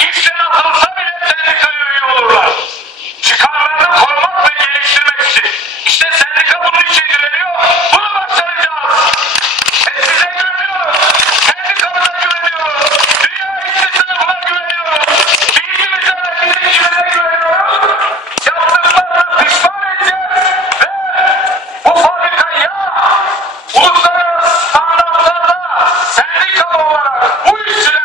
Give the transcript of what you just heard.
işten atılsa bile sendika üye olurlar. Çıkarlarını korumak ve geliştirmek için. İşte sendika bunun için direniyor. Bunu başaracağız. E size güveniyoruz. Sendikamıza güveniyoruz. Dünya işçi sınıfına güveniyoruz. Bilgimize ve bilgimize güveniyoruz. Yaptıklarını pişman edeceğiz ve bu fabrika ya uluslararası standartlarda sendikalı olarak bu işçiler